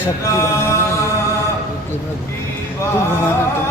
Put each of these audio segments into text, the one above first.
شکتی بنانا تم گھمانا تم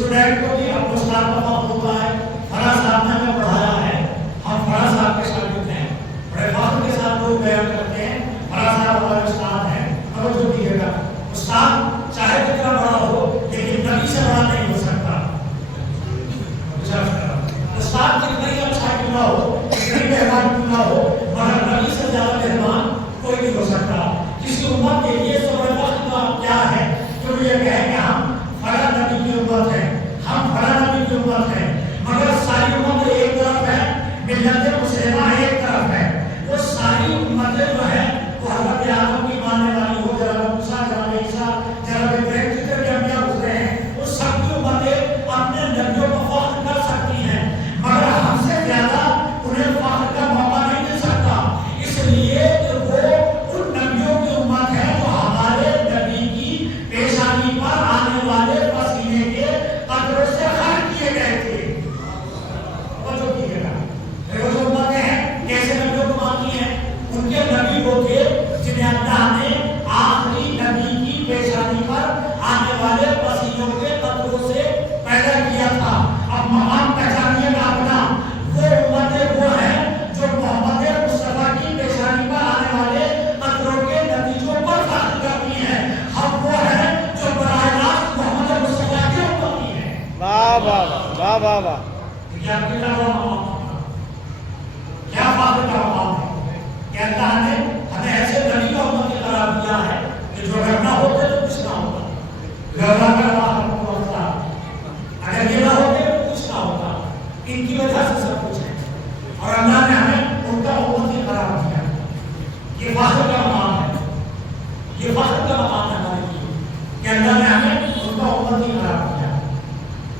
اسٹوڈنٹ کو بھی اپنے استاد کا وقت ہوتا ہے، فلاں صاحب نے ہمیں پڑھایا ہے، ہم فلاں صاحب کے شاگرد ہیں، بڑے فخر کے ساتھ لوگ بیان کرتے ہیں فلاں صاحب ہمارے استاد ہیں۔ اور جو دیجیے گا استاد چاہے کتنا بڑا ہو لیکن نبی سے بڑا نہیں ہو سکتا۔ استاد کتنا ہی اچھا کیوں نہ ہو، کتنی مہربان کیوں نہ ہو، مگر نبی سے زیادہ مہربان کوئی نہیں ہو سکتا۔ کسی امت کے لیے سب وقت کا کیا ہے کہ وہ یہ کہے کہ ہم فلاں نبی کی امت ہے، ہم فلاں نبی کی امت ہے، مگر ساری امت ایک طرف ہے، ملت مسلمہ ایک طرف ہے۔ وہ ساری امتیں جو ہے وہ حضرت آدم کی ماننے والی ہو، جناب موسیٰ، جناب عیسیٰ، جناب ابراہیم، جتنے بھی انبیاء گزرے ہیں، وہ سب کی امتیں اپنے نبیوں کو فخر کر سکتی ہیں، مگر ہم سے زیادہ انہیں فخر کا موقع نہیں دے سکتا، اس لیے کہ وہ ان نبیوں کی امت ہے جو ہمارے نبی کی پیشانی پر آنے والے پسینے کے قطروں سے خارج کیے گئے تھے۔ وہ جو کیے گا وہ جو امتیں ہیں کیسے نبیوں کو مانتی ہیں؟ ان کے نبی وہ تھے جنہیں اللہ نے آخری نبی کی پیشانی پر آنے والے پسینوں کے قطروں سے پیدا کیا تھا۔ اب مقام پہچانیے گا اپنا، وہ امتیں وہ ہیں جو محمد مصطفیٰ کی پیشانی پر آنے والے قطروں کے نتیجوں پر فخر کرتی ہیں۔ ہم وہ ہیں جو براہ راست محمد مصطفیٰ کی امتی ہیں۔ واہ واہ واہ واہ واہ واہ۔ کیا فخر کا مقام ہے کہ اللہ نے ہمیں ایسے نبی کا امتی قرار دیا ہے کہ جو اگر نہ ہوتے تو کچھ نہ ہوتا، اگر یہ نہ ہوتے تو کچھ نہ ہوتا، ان کی وجہ سے سب کچھ ہے، اور اللہ نے ہمیں ان کا امتی قرار دیا۔ یہ فخر کا مقام ہے، یہ فخر کا مقام ہے ہمارے لیے کہ اللہ نے ہمیں ان کا امتی قرار دیا۔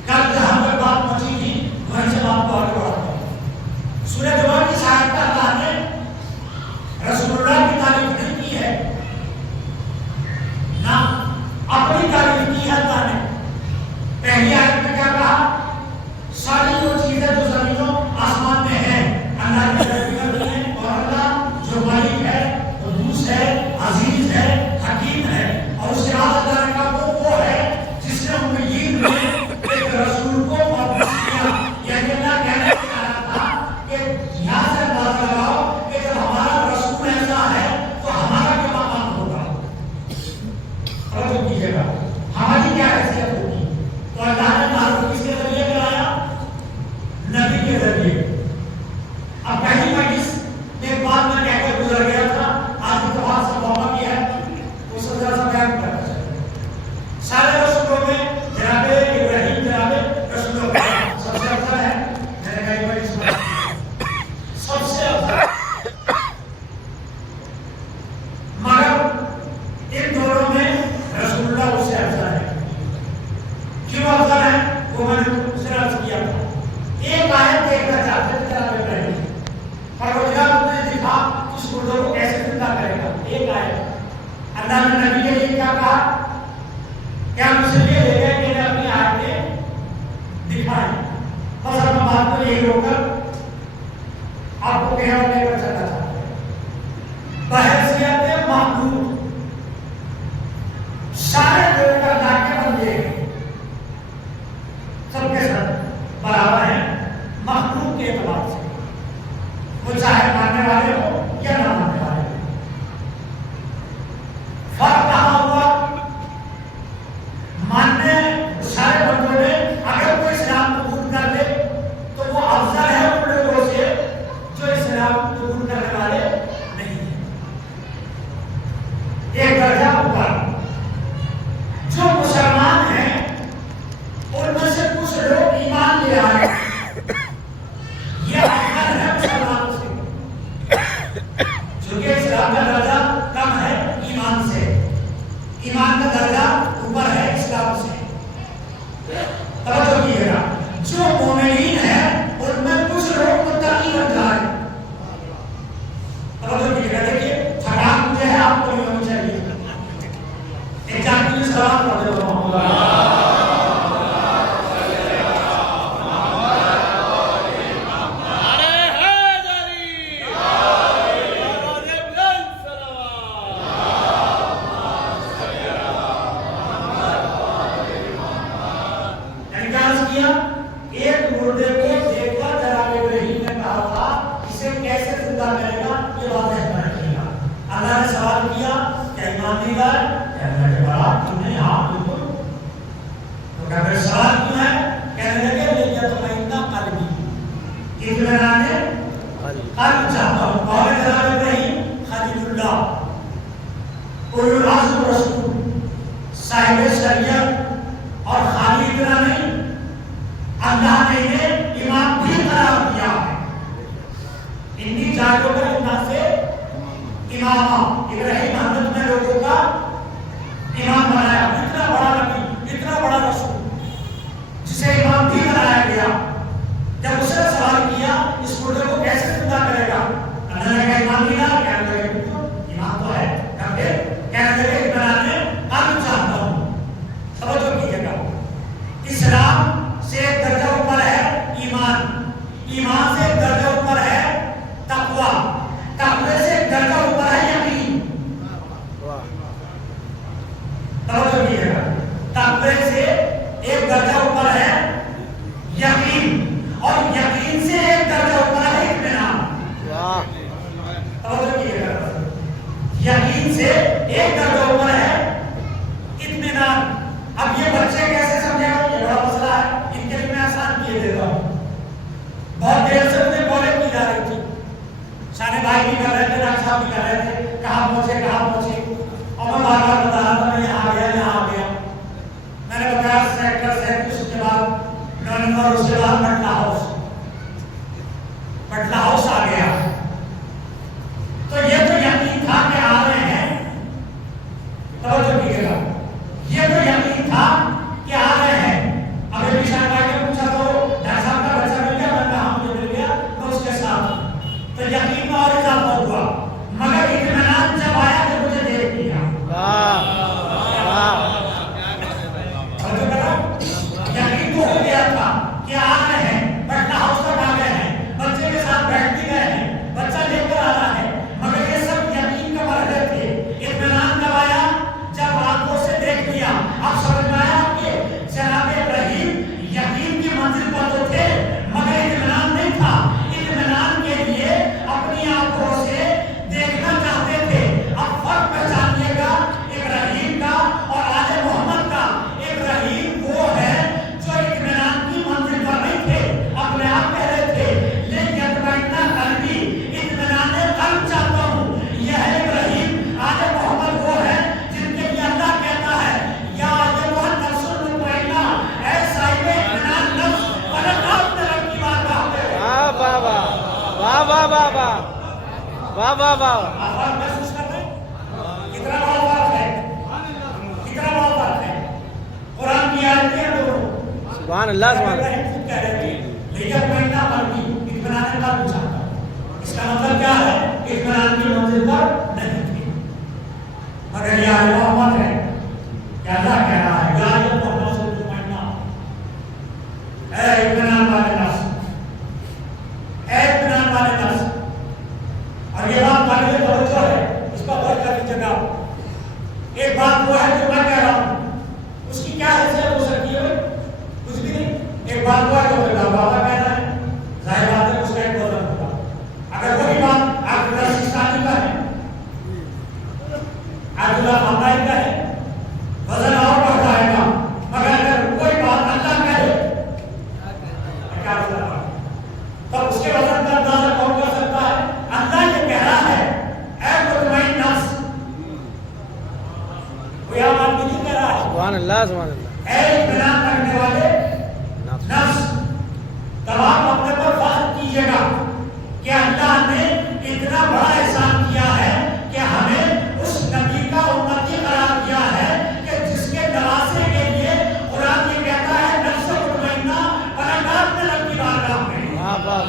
کل جہاں پر بات پہنچی تھی وہیں سے بات کو آگے بڑھاتے ہیں۔ سورہ جمعہ کی آیت کا اللہ نے رسول اللہ کی تعریف نہیں کی ہے، نہ اپنی تعریف کی ہے اللہ نے۔ پہلی آیت میں کیا کہا؟ ساری وہ چیزیں جو زمینوں آسمان میں ہیں اللہ کی تعریف کرتی ہیں، اور اللہ جو مالک ہے، قدوس ہے، عزیز ہے، حکیم ہے، اور اس کے بعد اللہ نے کہا وہ ہے جس نے امیین میں ایک رسول کو مبعوث کیا۔ یعنی اللہ کہنا چاہ رہا تھا کہ یہاں سے بات لگاؤ کہ جب ہمارا رسول ایسا ہے تو ہمارا کیا مقام ہوگا، توجہ کیجیے گا، ہماری کیا حیثیت ہوگی۔ تو اللہ نے تعارف کس کے ذریعے کرایا؟ نبی کے ذریعے۔ اب پہلی مجلس میں ایک بات میں کہہ کر گزر گیا تھا، آج اتفاق سے موقع بھی ہے اس سے ذرا سا بیان کرنا چاہیے۔ سارے رسولوں میں جناب ابراہیم جناب رسولوں کا سب سے افضل ہے، میں نے کہا اس میں سب سے افضل، مگر ان دونوں میں رسول اللہ اس سے افضل ہے۔ کیوں افضل ہے وہ میں نے عرض کیا تھا۔ ایک آیت دیکھنا چاہتے تھے جناب ابراہیم، پروردگار نے دکھا اس مردوں کو کیسے زندہ کرے گا۔ ایک آیت اللہ نے نبی کے لیے کیا کہا؟ کیا مجھ سے یہ لے گئے کہ میں اپنی آیتیں دکھائیں؟ بس اپنا بات کو یہی روک کر آپ کو کہنا لے کر چلنا چاہتے ہیں۔ بحیثیت محدود سارے لوگ کا ڈاکے بندے سب کے ساتھ برابر ہیں مخلوق کے اعتبار سے، وہ چاہے ماننے والے ہو یا نہ ماننے والے ہو۔ فرق کہاں ہوا؟ ماننے سارے بندوں میں اگر کوئی اسلام قبول کر لے تو وہ افضل ہے ان لوگوں سے جو اسلام قبول کرنے والے نہیں ہیں۔ ایک درجہ اوپر جو مسلمان ہیں ان میں سے کچھ لوگ ایمان لے آئے، یہ افضل ہے مسلمانوں سے، چونکہ اسلام کا درجہ کم ہے ایمان سے، ایمان کا درجہ اوپر ہے اسلام سے۔ توجہ کیجیے گا، جو مومنین ہیں ان میں کچھ لوگ متقی بن جائے۔ توجہ کیجیے گا، دیکھیے تھکان مجھے ہے، آپ کو نہیں ہونی چاہیے۔ ایک جان کی سلام پڑھ دے کیا؟ ایک مردے کو دیکھا جناب ابراہیم نے کہا تھا اسے کیسے زندہ کرے گا یہ واضح کر رکھے گا. اللہ نے سوال کیا کیا ایمان نہیں لائے؟ کہنے لگے بڑا تم نے ہاں بالکل. تو کہتے سوال کیوں ہے؟ کہنے لگے لیکن تمہارا قلبی اطمینان قلب چاہتا ہوں. اور جناب ابراہیم خلیل اللہ اولو العزم رسول صاحب شریعت اور خالی اتنا نہیں اللہ نے انہیں امام بھی قرار دیا ہے. انی جاگوں کا اتنا سے امامہ ابراہیم حضرت نے لوگوں کا امام بنایا. اتنا بڑا نبی اتنا بڑا رسول جسے امام بھی بنایا گیا. جب اس نے سوال کیا اس مردے کو کیسے زندہ کرے گا؟ اللہ نے کہا امام بھی نہ کہنے لگے امام تو ہے کہنے لگے اطمینان قلب چاہتا ہوں. توجہ کیجیے گا اسلام سے ایک درجہ اوپر ہے ایمان. ایمان سے ایک درجہ اوپر ہے تقوی. تقوی سے ایک درجہ اوپر ہے یقین. توجہ کیجیے گا تقوی سے ایک درجہ اوپر ہے یقین اور یقین سے ایک درجہ اوپر ہے اطمینان. توجہ کیجیے گا یقین سے ایک درجہ اوپر ہے اطمینان. اب یہ بچے کیسے سمجھے گا؟ یہ بڑا مسئلہ ہے. ان کے لیے میں آسان کیے دیتا ہوں. بہت دیر سے مجھے کالج کی جا رہی تھی. شانے بھائی بھی کر رہے تھے ڈاکٹر صاحب بھی کر رہے تھے کہاں پہنچے اور میں بار بار بتا رہا تھا میں یہاں آ گیا. میں نے بتایا سیکٹر 37 کے بعد نومبر اس کے بعد پٹلہ ہاؤس آ گیا. تو یہ تو یقین تھا کہ آ رہے ہیں. توجہ کیجیے گا یہ تو یقین تھا کہ آ رہے ہیں. اب ابھی شاہ بھائی نے پوچھا تو ڈاکٹر صاحب کا بچہ مل گیا؟ میں نے کہا مجھے مل گیا میں اس کے ساتھ. تو یقین میں اور اضافہ ہوا مگر اطمینان جب آیا تو مجھے دیکھ لیا. یقین تو ہو گیا تھا کہ آ رہے ہیں پٹنہ ہاؤس تک آ گئے ہیں بچے کے ساتھ بیٹھ بھی گئے ہیں بچہ لے کر آ رہا ہے مگر یہ سب یقین کا مرحلے تھے. اطمینان کب آیا؟ جب آنکھوں سے دیکھ لیا. اب سمجھ میں آیا کہ جناب ابراہیم یقین کی منزل پر تو تھے مگر اطمینان نہیں تھا. اطمینان کے لیے اپنی آنکھوں سے دیکھنا چاہتے تھے. اب فرق پہچانیے گا ابراہیم کا اور آل محمد کا. ابراہیم وہ ہے جو اطمینان کی منزل پر نہیں تھے اپنے آپ کہہ رہے تھے لیکن اطمینان قلبی اطمینان قلب چاہتا ہوں. یہ ہے ابراہیم. آل محمد وہ ہے جن کے لیے اللہ کہتا ہے یا ایھا النفس المطمئنہ اے صاحب اطمینان نفس ولقد ترک کی بات ہے. واہ واہ واہ واہ واہ واہ واہ واہ واہ. آپ محسوس کر رہے ہیں کتنا بڑا فرق ہے کتنا بڑا فرق ہے. قرآن کی آیتیں دونوں سبحان اللہ سبحان اللہ. ابراہیم خود کہہ رہے تھے لیکن اطمینان قلبی اطمینان قلب چاہتا ہوں. اس کا مطلب کیا ہے؟ اطمینان کی منزل پر نہیں تھی مگر یہ آل محمد ہے کہ اللہ کہہ رہا ہے یا ایھا النفس المطمئنہ اے اطمینان والے نفس اے اطمینان والے نفس. اور یہ بات قابل توجہ ہے اس پر غور کر لیجیے گا. ایک بات وہ ہے جو میں کہہ رہا ہوں اس کی کیا حیثیت ہو سکتی ہے؟ کچھ بھی نہیں. ایک بات وہ ہے جو میرا بابا کہہ رہا ہے ظاہر بات ہے اس کا ایک وزن ہوگا. اگر وہی بات آپ کا سیستانی کا ہے عبداللہ خاندانی کا ہے وزن اور بڑھ جائے گا. مگر اگر کوئی بات اللہ کہے کیا وزن بڑھے تب اس کے وزن کا اندازہ کون کر سکتا ہے؟ اللہ یہ کہہ رہا ہے اے مطمئن نفس. کوئی عام آدمی نہیں کہہ رہا ہے. سبحان اللہ سبحان اللہ. اے اطمینان رکھنے والے نفس تمام اپنے پر فخر کیجیے گا کہ اللہ نے اتنا بڑا احسان کیا ہے کہ ہمیں اس نبی کا امتی قرار دیا ہے کہ جس کے نواسے کے لیے قرآن یہ کہتا ہے نفس مطمئنہ ولقد ترک کی بارگاہ میں. واہ واہ.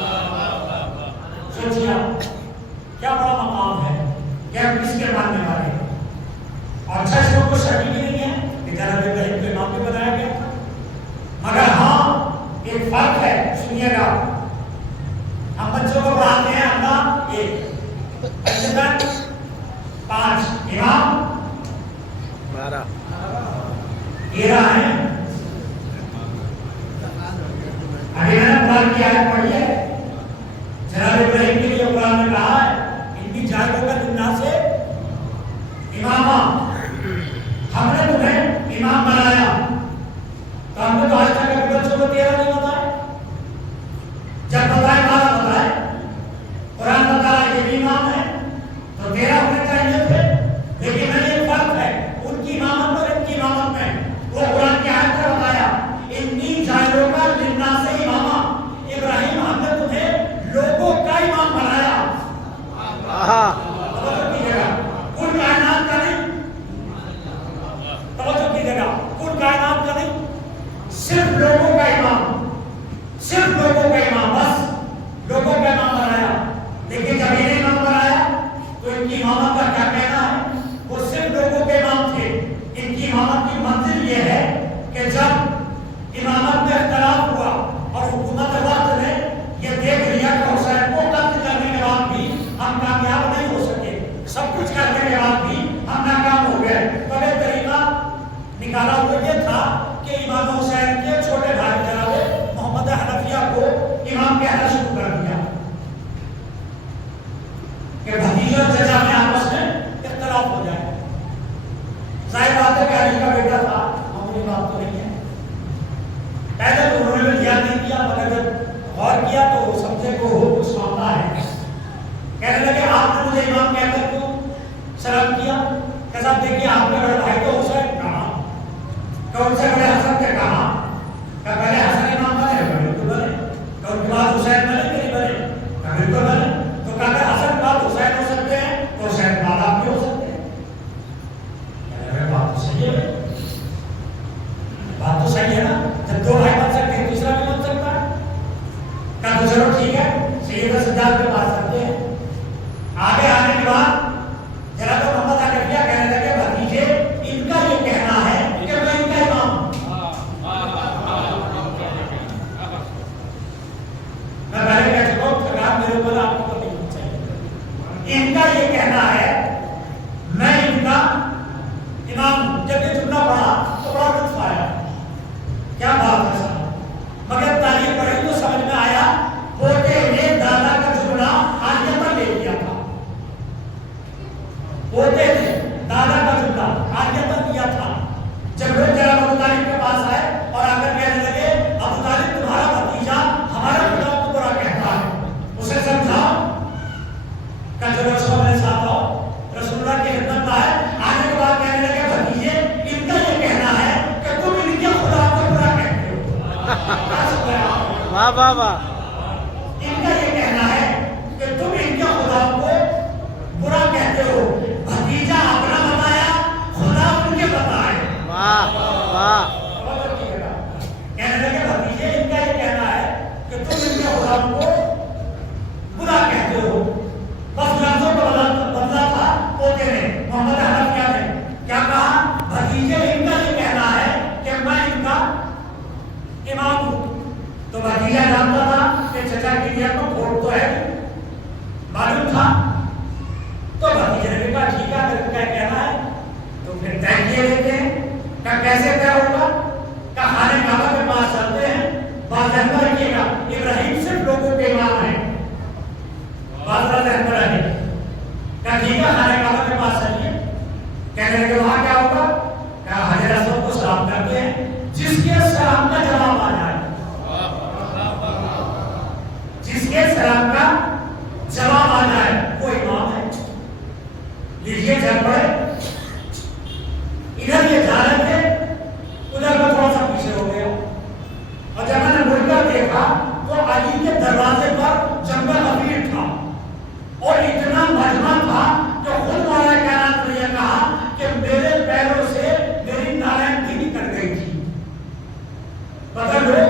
سوچیے آپ کیا بڑا مقام ہے کہ ہم کس کے ماننے والے ہیں. اور اچھا اس کو کوئی شک بھی نہیں ہے کہ جناب ابراہیم کے نام بھی بتایا گیا تھا. مگر ہاں ایک فرق ہے سنیے گا. ہم بچوں کو پڑھاتے ہیں اللہ ایک 5 امام 12 13 ہیں قرآن کی آیت پڑھی ہے جناب ابراہیم کے لیے قرآن نے کہا ہے انی جاعلک للناس اماما، ہم نے تمہیں امام بنایا. تو ہم نے تو آج تک کبھی بچوں کو تیرا نہیں بتایا. جب بتائے بات بتائے قرآن بتا رہا ہے یہ بھی امام ہے تو تیرا ہونے چاہیے تھے. لیکن یہ فرق ہے ان کی امامت اور ان کی امامت میں. وہ قرآن کی آیت نے بتایا انی جاعلک للناس اماما، ابراہیم ہم نے تمہیں لوگوں کا امام بنایا. توجہ کیجیے گا، کل کائنات کا نہیں. توجہ کیجیے گا، کل کائنات کا نہیں، صرف لوگوں کا امام، صرف لوگوں کا امام، بس لوگوں کا امام بنایا. لیکن جب انہیں امام بنایا تو ان کی امامت کا کیا کہنا ہے؟ وہ صرف لوگوں کے امام تھے. ان کی امامت کی منزل یہ ہے کہ جب امامت میں اختلاف ہوا اور حکومت وقت نے یہ دیکھ لیا کہ حسین کو قتل کرنے کے بعد بھی ہم کامیاب نہیں ہو سکے، سب کچھ کرنے کے بعد بھی ہم ناکام ہو گئے، تو یہ طریقہ نکالا ہوا یہ تھا کہ امام حسین کے چھوٹے بھائی جناب محمد حنفیہ کو امام کہنا شروع کر دیا کہ بھتیجے اور چچا میں آپس میں اختلاف ہو جائے. ظاہر بات ہے کہ علی کا بیٹا تھا، معمولی بات تو نہیں ہے. پہلے تو انہوں نے دھیان نہیں دیا، مگر جب غور کیا تو وہ سمجھے کو ہو کچھ معاملہ ہے. کہنے لگے آپ نے مجھے امام کہہ کر کیوں سلام کیا؟ کہ صاحب دیکھیے آپ کے بڑے بھائی تو حسین کہاں، کہ ان سے بڑے حسن کے کہاں، کہ پہلے حسن امام بنے بالکل بنے، کہ ان کے بعد حسین بنے کہ نہیں بنے، کہ بالکل بنے. تو کہا کہ حسن کے بعد حسین ہو سکتے ہیں تو حسین کے بعد آپ بھی ہو سکتے ہیں. بات تو صحیح ہے، بات تو صحیح ہے نا. جب دو بھائی بن سکتے ہیں تیسرا بھی بن سکتا ہے. کہا تو چلو ٹھیک ہے، سید سجاد کے پاس سکتے ہیں. آگے آنے کے بعد جناب محمد حنفیہ کہنے لگے بھتیجے ان کا یہ کہنا ہے کہ میں ان کا امام ہوں. میں پہلے کہہ چکا ہوں خراب میرے اوپر آپ کو کبھی نہیں چاہیے. ان کا یہ کہنا ہے میں ان کا امام ہوں. جب یہ جملہ پڑھا تو بڑا لطف آیا، کیا بات ہے صاحب. مگر تعلیم پڑھی تو سمجھ میں آیا پوتے نے دادا کا جملہ آلیہ پر لے لیا تھا. پوتے نے دادا کا جملہ آلیہ پر لیا تھا. جب لوگ جناب ابو طالب کے پاس آئے اور آ کر کہنے لگے ابو طالب تمہارا بھتیجا ہمارا خدا کو برا کہتا ہے، اسے سمجھاؤ. کہ جو رسول میرے ساتھ آؤ، رسول اللہ کی خدمت میں آئے. آنے کے بعد کہنے لگے بھتیجے ان کا یہ کہنا ہے کہ تم ان کے خدا کو برا کہتے ہو. واہ واہ واہ. ان کا یہ کہنا ہے کہ تم ان کے خدا کو برا کہتے ہو. بھتیجا اپنا بتایا، خدا ان کے بتائے. واہ واہ. کہنے لگے بھتیجے ان کا یہ کہنا ہے کہ تم ان کے خدا کو برا کہتے ہو. بس لفظوں کا بدلا تھا پوتے نے محمد حنفیہ نے کیا کہا بھتیجے ان کا یہ کہنا ہے کہ میں ان کا امام ہوں. تو بھتیجا جانتا تھا کہ چچا کی نیت کو کھوٹ تو ہے معلوم تھا. تو بھتیجے نے کہا ٹھیک ہے اگر کیا کہنا ہے تو پھر طے کیے لیتے ہیں. کہ کیسے طے ہوگا؟ کہ خانہ کعبہ کے پاس چلتے ہیں. بات ذہن میں رکھیے گا ابراہیم صرف لوگوں کے امام ہیں. بات ذہن میں رکھیے. کہ ٹھیک ہے خانہ کعبہ کے پاس چلیے. کہنے لگے وہاں کیا ہوگا؟ کہ حجر اسود کو سلام کرتے ہیں، جس کے سلام کا جواب آ جائے، جس کے سلام کا جواب آ جائے وہ امام ہے. لیجیے جب پڑے ادھر یہ جا رہے تھے، ادھر میں تھوڑا سا پیچھے ہو گیا اور جب میں نے مڑ کر دیکھا تو علی کے دروازے پر جنگل افیر تھا اور اتنا مجمع تھا کہ خود مولا کائنات نے یہ کہا کہ میرے پیروں سے میری نالین بھی نکل گئی تھی. مگر لوگ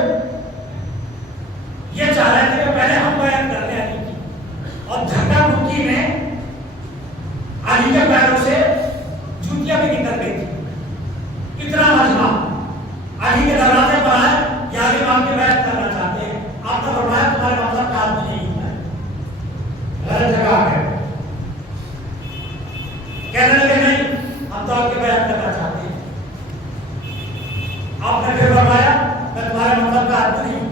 یہ چاہ رہے تھے کہ پہلے ہم بیان کر لیں علی کی، اور دھکا مکی میں علی کے پیروں سے جوتیاں بھی نکل گئی تھی. اتنا مجمع علی کے دروازے پر آئے، یا امام کی بیعت کرنا چاہتے ہیں. آپ نے فرمایا تمہارے مطلب کا آدمی نہیں ہے، غلط جگہ آ گئے. کہنے لگے نہیں ہم تو آپ کی بیعت کرنا چاہتے ہیں. آپ نے پھر فرمایا میں تمہارے مطلب کا آدمی نہیں ہوں.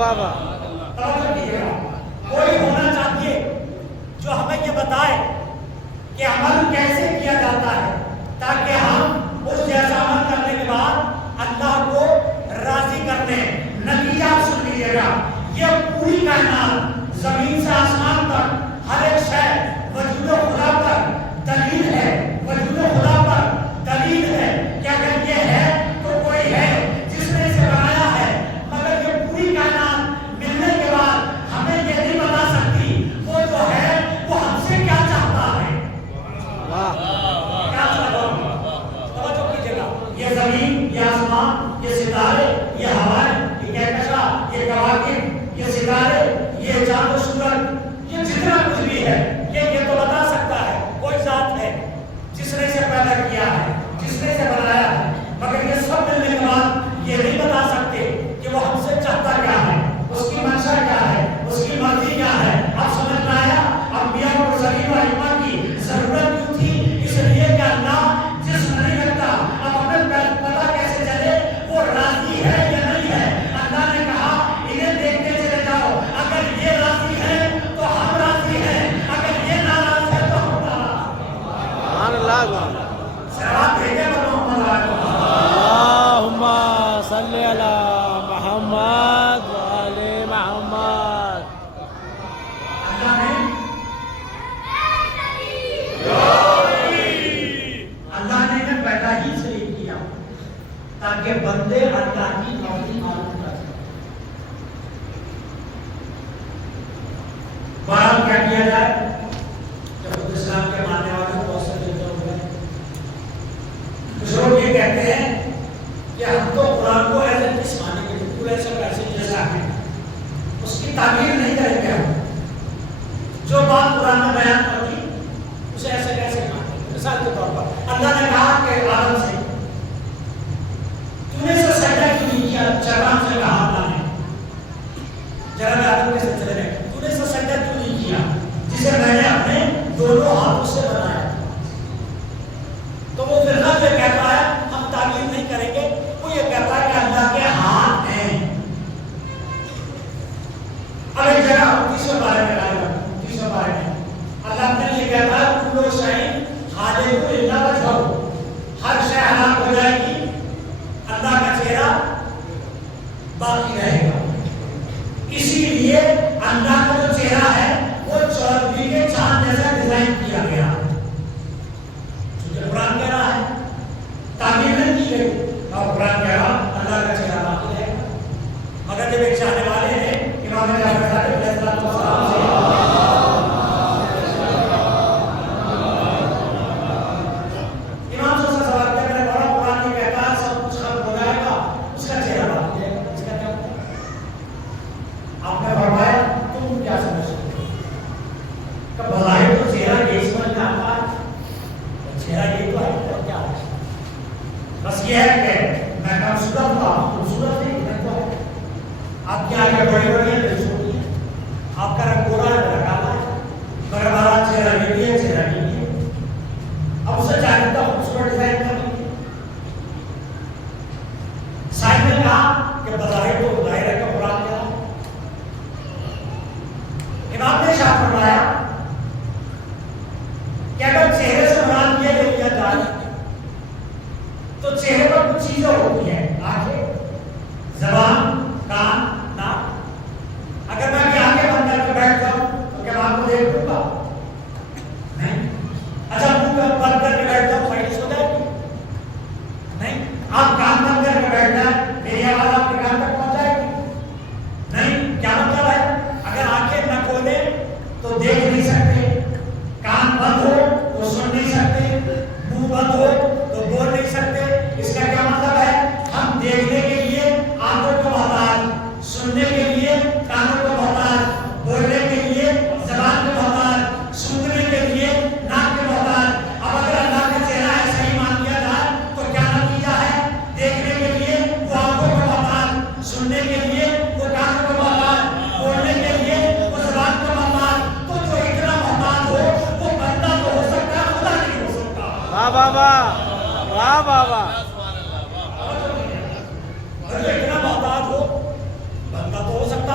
واہ واہ توجہ کیجیے گا، کوئی ہونا چاہیے جو ہمیں یہ بتائے کہ عمل کیسے کیا جاتا ہے تاکہ ہم اس جیسا عمل کرنے کے بعد اللہ کو راضی کر لیں۔ نتیجہ آپ سن لیجیے گا، یہ پوری کائنات زمین سے آسمان تک ہر ایک شے وجود خدا پر دلیل ہے، وجود خدا پر دلیل ہے کہ اگر یہ ہے تو کوئی ہے جس نے اسے بنایا ہے، مگر یہ پوری کائنات ملنے کے بعد ہمیں یہ نہیں بتا سکتی وہ جو ہے وہ ہم سے کیا چاہتا ہے۔ کیا چاہتا ہے؟ توجہ کیجیے گا، یہ زمین، یہ آسمان، یہ ستارے، یہ ہوائیں، یہ کہکشاں، یہ کواکب، یہ ستارے، یہ چاند و سورج، یہ جتنا کچھ بھی ہے یہ تو بتا سکتا ہے کوئی ذات ہے جس نے اسے پیدا کیا ہے، جس نے اسے بنایا ہے، مگر یہ سب ملنے کے بعد یہ نہیں بتا سکتے کہ وہ ہم سے چاہتا کیا ہے، اس کی منشا کیا ہے، اس کی مرضی کیا ہے۔ اب سمجھ میں آیا انبیاء اور مرسلین و ائمہ کی ضرورت کیوں تھی؟ اس لیے کہ اللہ جسم نہیں رکھتا، اب ہمیں پتا کیسے چلے وہ راضی ہے یا نہیں ہے؟ اللہ نے کہا انہیں دیکھتے چلے جاؤ، اگر یہ راضی ہے تو ہم راضی ہیں، اگر یہ ناراض ہے تو ہم ناراض ہیں۔ سبحان اللہ سلام بھیجے محمد اللہم صلی علی محمد وعلی محمد۔ اللہ نے انہیں پیدا ہی سے ہی کیا تاکہ بندے اللہ کی مرضی معلوم کر سکیں۔ بہرحال کیا کیا جائے، جب خود اسلام کے ماننے والوں کو بہت سے چیزیں ہو گئے، کچھ لوگ یہ کہتے ہیں کہ ہم تو قرآن کو ایسے کس معنی کے بالکل ایسا ویسے جیسا ہے، اس کی تعبیر نہیں کریں گے ہم، جو بات قرآن میں بیان کر دی اسے ایسے کیسے مانیں۔ مثال کے طور پر اللہ نے کہا کہ آدم سے تو نے اسے سجدہ کیوں نہیں کیا؟ شیطان سے کہا اللہ نے جناب آدم کے سلسلے میں، تو نے اسے سجدہ کیوں نہیں کیا جسے میں نے اپنے دونوں ہاتھوں سے بنایا؟ تو وہ فرقہ یہ کہتا ہے ہم تعبیر نہیں کریں گے، وہ یہ کہتا ہے کہ اللہ کے ہاتھ ہیں۔ اب ایک جگہ 29 بارے میں لائے گا، 29 بارے میں اللہ نے یہ کہتا ہے کلو شیء خالق الا وجہہ، ہر شے ہلاک ہو جائے گی اللہ کا چہرہ باقی رہے گا۔ اسی لیے اللہ کا جو چہرہ ہے وہ 14 کے چاند جیسا ڈیزائن کیا گیا، قرآن کہہ رہا ہے، تعبیر نہیں کی گئی، اور قرآن کہہ رہا اللہ کا چہرہ باقی رہے گا۔ مگر جب ایک چاہنے والے ہیں امام جعفر صادق علیہ السلام سے امام سے سوال کیا، میرے بڑا قرآن یہ کہتا ہے سب کچھ ختم ہو جائے گا، اس کا چہرہ باقی رہے گا، اس کا کیا مطلب؟ آپ نے فرمایا تم کیا سمجھتے ہو کہ بظاہر تو چہرہ یہ سمجھ میں آتا ہے، چہرہ یہ تو ہے کیا ہے، بس یہ ہے کہ میں خوبصورت ہوں، خوبصورت نہیں میں تو آپ کی آنکھیں بڑی بڑی ہیں، دل چھوٹی ہیں، آپ کا رنگ گورا ہے میرا کالا ہے، مگر ہمارا چہرہ یہ بھی ہے، چہرہ یہ بھی ہے۔ اب اسے چاہیے تھا خوبصورت ڈیزائن کرنی ہے۔ سائن نے کہا کہ بظاہر تو ظاہر ہے کہ قرآن کیا ہے۔ امام نے ارشاد فرمایا کہ اگر چہرے سے مراد یہ لے لیا جائے تو چہرے پر کچھ چیزیں ہوتی ہیں، آنکھیں، زبان، کان، ناک۔ اگر میں بھی آنکھیں بند کر کے بیٹھ جاؤں تو کیا میں آپ کو دیکھ لوں گا؟ نہیں۔ اچھا منہ بند کر کے بیٹھ جاؤں فائدہ ہو جائے گی؟ نہیں۔ آپ کان بند کر کے بیٹھ جائیں میری آواز آپ کے کان تک پہنچ جائے گی؟ نہیں۔ کیا مطلب ہے؟ اگر آنکھیں نہ کھولیں تو دیکھ نہیں سکتے، کان بند ہو تو سن نہیں سکتے، منہ بند ہو تو بول نہیں سکتے۔ اس کا کیا مطلب ہے؟ ہم دیکھنے کے لیے آنکھوں کو محتاج، سننے کے لیے کانوں کو محتاج، بولنے کے لیے زبان کو محتاج، سونگنے کے لیے ناک کے محتاج۔ اب اگر اللہ کا چہرہ ایسا ہی مان لیا جائے تو کیا نتیجہ ہے؟ دیکھنے کے لیے وہ آنکھوں کو محتاج، سننے کے لیے وہ کانوں کو محتاج، بولنے کے لیے وہ زبان کو محتاج۔ تو جو اتنا محتاج ہو وہ بندہ تو ہو سکتا ہے، خدا نہیں ہو سکتا۔ واہ واہ واہ واہ واہ واہ۔ اگر اتنا محتاج ہو بندہ تو ہو سکتا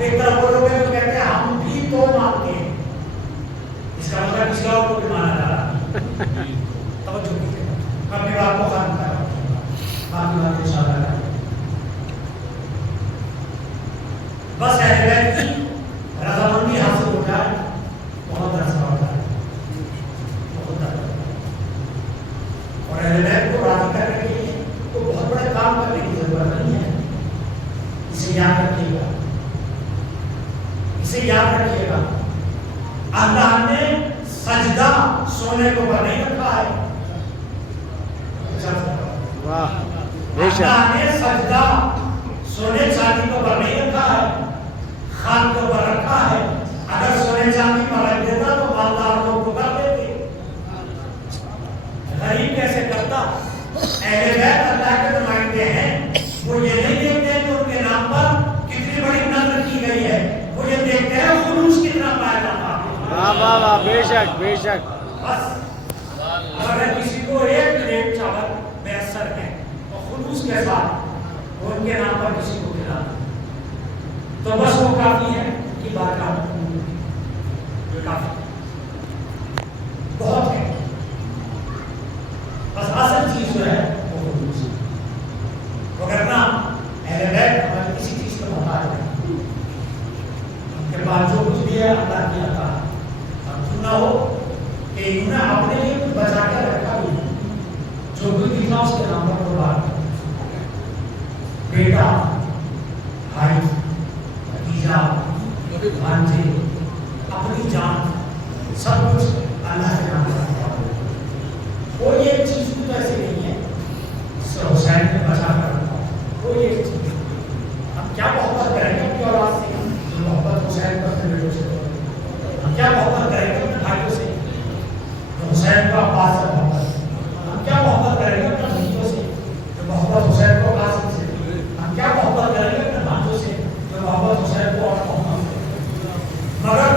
اب ایک طرف وہ لوگ ہیں جو کہتے ہیں ہم بھی تو مانتے ہیں، اس کا مطلب کسی اور کو بھی مانا جا رہا ہے. توجہ کیجیے، میں اپنی بات کو ختم کر رہا ہوں، باقی بات انشاءاللہ کریں. بس اہل بیت کی رضامندی حاصل ہو جائے بہت رسا ہوتا ہے، بہت رسا. اور اہل بیت کو راضی کرنے کے لیے تو بہت بڑے کام کرنے کی ضرورت نہیں ہے. اسے یاد رکھیے گا، اسے یاد رکھیے گا، اللہ نے سجدہ سونے کے اوپر نہیں رکھا ہے. اللہ نے سجدہ سونے چاندی کے اوپر نہیں رکھا ہے، خان کے اوپر رکھا ہے. اگر سونے چاندی پر رکھ دیتا تو مالدار لوگ کو کر دیتے، غریب کیسے کرتا؟ اہل بیت اللہ کے نمائندے ہیں، وہ یہ نہیں دیکھتے کہ ان کے نام پر کتنی بڑی نظر کی گئی ہے، وہ یہ دیکھتے ہیں خلوص کتنا پایا جاتا ہے. واہ واہ واہ، بے شک بے شک. بس اگر کسی کو ایک پلیٹ چاول میسر ہے اور خلوص کے ساتھ وہ ان کے نام پر کسی کو کھلاتا تو بس وہ کافی ہے کہ بات کافی بہت ہے. بس اصل چیز جو ہے وہ خلوص ہے. وگرنہ اہل بیت ہمیں کسی چیز کو محتاج ہے، ان کے پاس جو کچھ بھی ہے اللہ کی عطا ہے. اب نہ ہو کہ انہوں نے اپنے لیے کچھ بچا کے رکھا بھی ہے، جو کچھ بھی تھا اس کے نام پر قربان کر. بیٹا، بھائی، بھتیجا، بھانجے، اپنی جان، سب کچھ اللہ کے نام پر قربان. کوئی ایک چیز بھی تو ایسی نہیں ہے جس سے حسین نے بچا کر رکھا. کوئی ایک چیز ہم کیا محبت کریں گے اپنی اولاد سے جو محبت حسین پر اپنے بیٹوں سے کریں؟ ہم کیا محبت کریں گے اپنے بھائیوں سے جو حسین کو عباس سے محبت؟ ہم کیا محبت کریں گے اپنے بھائیوں سے جو محبت حسین کو قاسم سے؟ ہم کیا محبت کریں گے اپنے بھائیوں سے جو محبت حسین کو اور محبت سے؟ مگر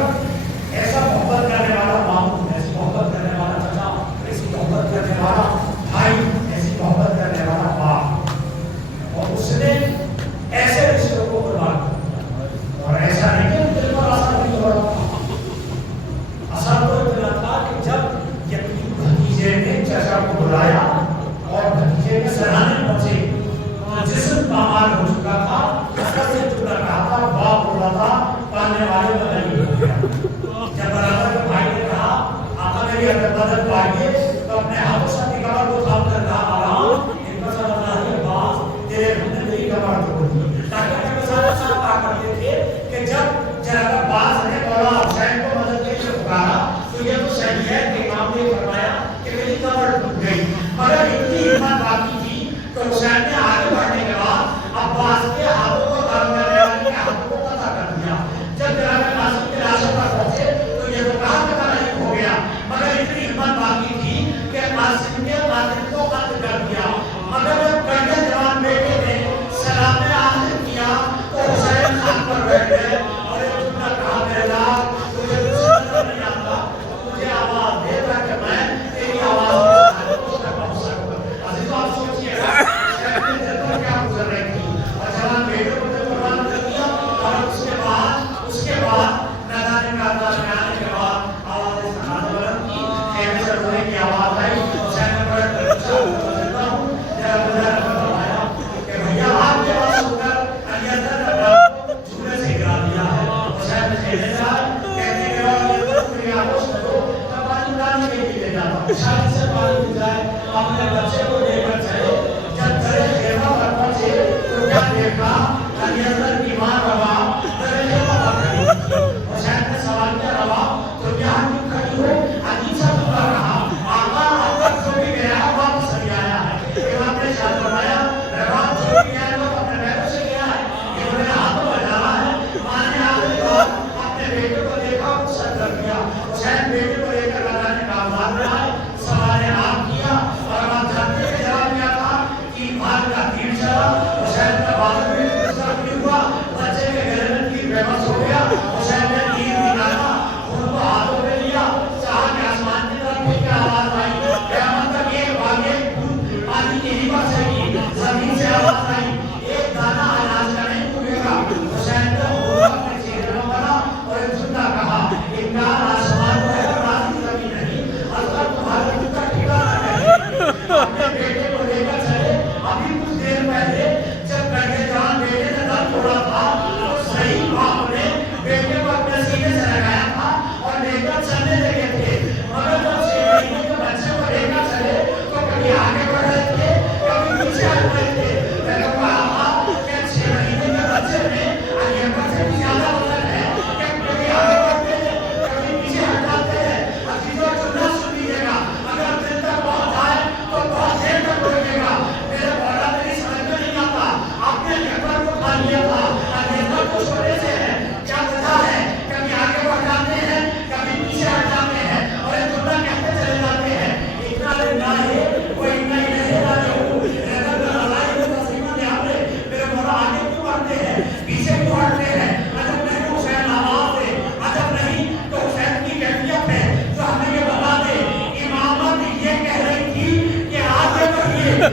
ایسا محبت کرنے والا ماموں، ایسی محبت کرنے والا چچا، ایسی محبت کرنے والا بھائی، ایسی محبت کرنے والا باپ، اور اس نے ایسے رشتوں کو قربان کیا. اور ایسا نہیں کہ دل پر اثر نہیں ہو رہا تھا، اثر تو اتنا تھا کہ جب یتیم بھتیجے نے چچا کو بلایا اور بھتیجے کے سرانے پہنچے تو جسم پامال ہو چکا تھا، حسرت سے ٹوٹا رہا تھا، باپ رو رہا تھا، پالنے والے بدل ہو گیا. جب برابر کے بھائی نے کہا آقا میری بدل پائیے تو اپنے ہاتھوں سے اپنی کمر کو تھام کر کہا آ رہا ہوں ان کا سب اللہ ہے باس تیرے ہم نے میری کمر توڑ دی. تاکہ میں سارا ساتھ کہا کرتے تھے کہ جب جناب عباس نے مولا حسین کو مدد کے لیے پکارا تو یہ تو صحیح ہے کہ امام نے فرمایا کہ میری کمر ٹوٹ گئی، مگر اتنی ہمت باقی تھی تو حسین نے آگے بڑھنے کے بعد عباس کے ہاتھوں کو کام کرنے والے کے ہاتھوں کو قطع کر دیا. جب جناب قاسم کے لاشوں پر پہنچے تو یہ تو کہاں قطع نہیں ہو گیا، مگر اتنی ہمت باقی تھی کہ قاسم کے قاتل کو قتل کر دیا. مگر جب کڑے جوان بیٹے نے سلام آخر کیا تو حسین خان پر بیٹھ گئے اور یہ جملہ کہا میرے لاکھ تجھے دوسرا نہیں آتا، مجھے آواز دے تاکہ میں تیری آواز کے ساتھ تک پہنچ سکوں. عزیزو آپ سوچئے گا حسین نے جنوں کیا گزر رہی تھی اور جوان بیٹے کو نے قربان کر دیا. اور اس کے بعد میدان کارزار میں آنے کے بعد آواز سنانے بلند کی، خیمے سے رونے کی آواز آئی. حسین نے بڑے پریشان ہوتا ہوں جب گزر فرمایا کہ بھیا آپ کے پاس ہو کر علی اصغر نے آپ کو جھولے سے گرا دیا ہے. حسین نے کہنے جائے کہتے کہ اور میری آگوش کرو تو پانی لانے کے لیے لے جاتا ہوں، شاید سے پانی مل جائے. اپنے بچے کو لے کر چلے. جب گھر خیمہ پر پہنچے تو کیا دیکھا علی اصغر کی ماں روا حسین نے سوال کیا روا تو کیا کیوں کھڑی ہو؟ عجیب سا جملہ کہا آقا اب تک جو بھی گیا ہے واپس نہیں آیا ہے. امام نے ارشاد فرمایا روا جو بھی گیا ہے وہ اپنے پیروں سے گیا ہے، انہوں نے ہاتھوں میں ڈالا ہے. ماں نے آخری بار اپنے بیٹے کو دیکھا اور غصہ کر دیا. حسین بیٹے کو لے کر لگانے کا آزاد میں آئے، سوال آپ کیا اور آپ جانتے ہیں جواب کیا تھا؟ 3 بار کا 3 چلا. حسین کا بازو میں دوسرا بھی ہوا، بچے کے گلے میں تیر بے بس ہو گیا. حسین نے تیر نکالا، ان کو ہاتھوں میں لیا، چاہا کہ آسمان کی طرف پھر کے آواز آئی قیامت تک ایک بھاگے پانی کی ہی برسے گی.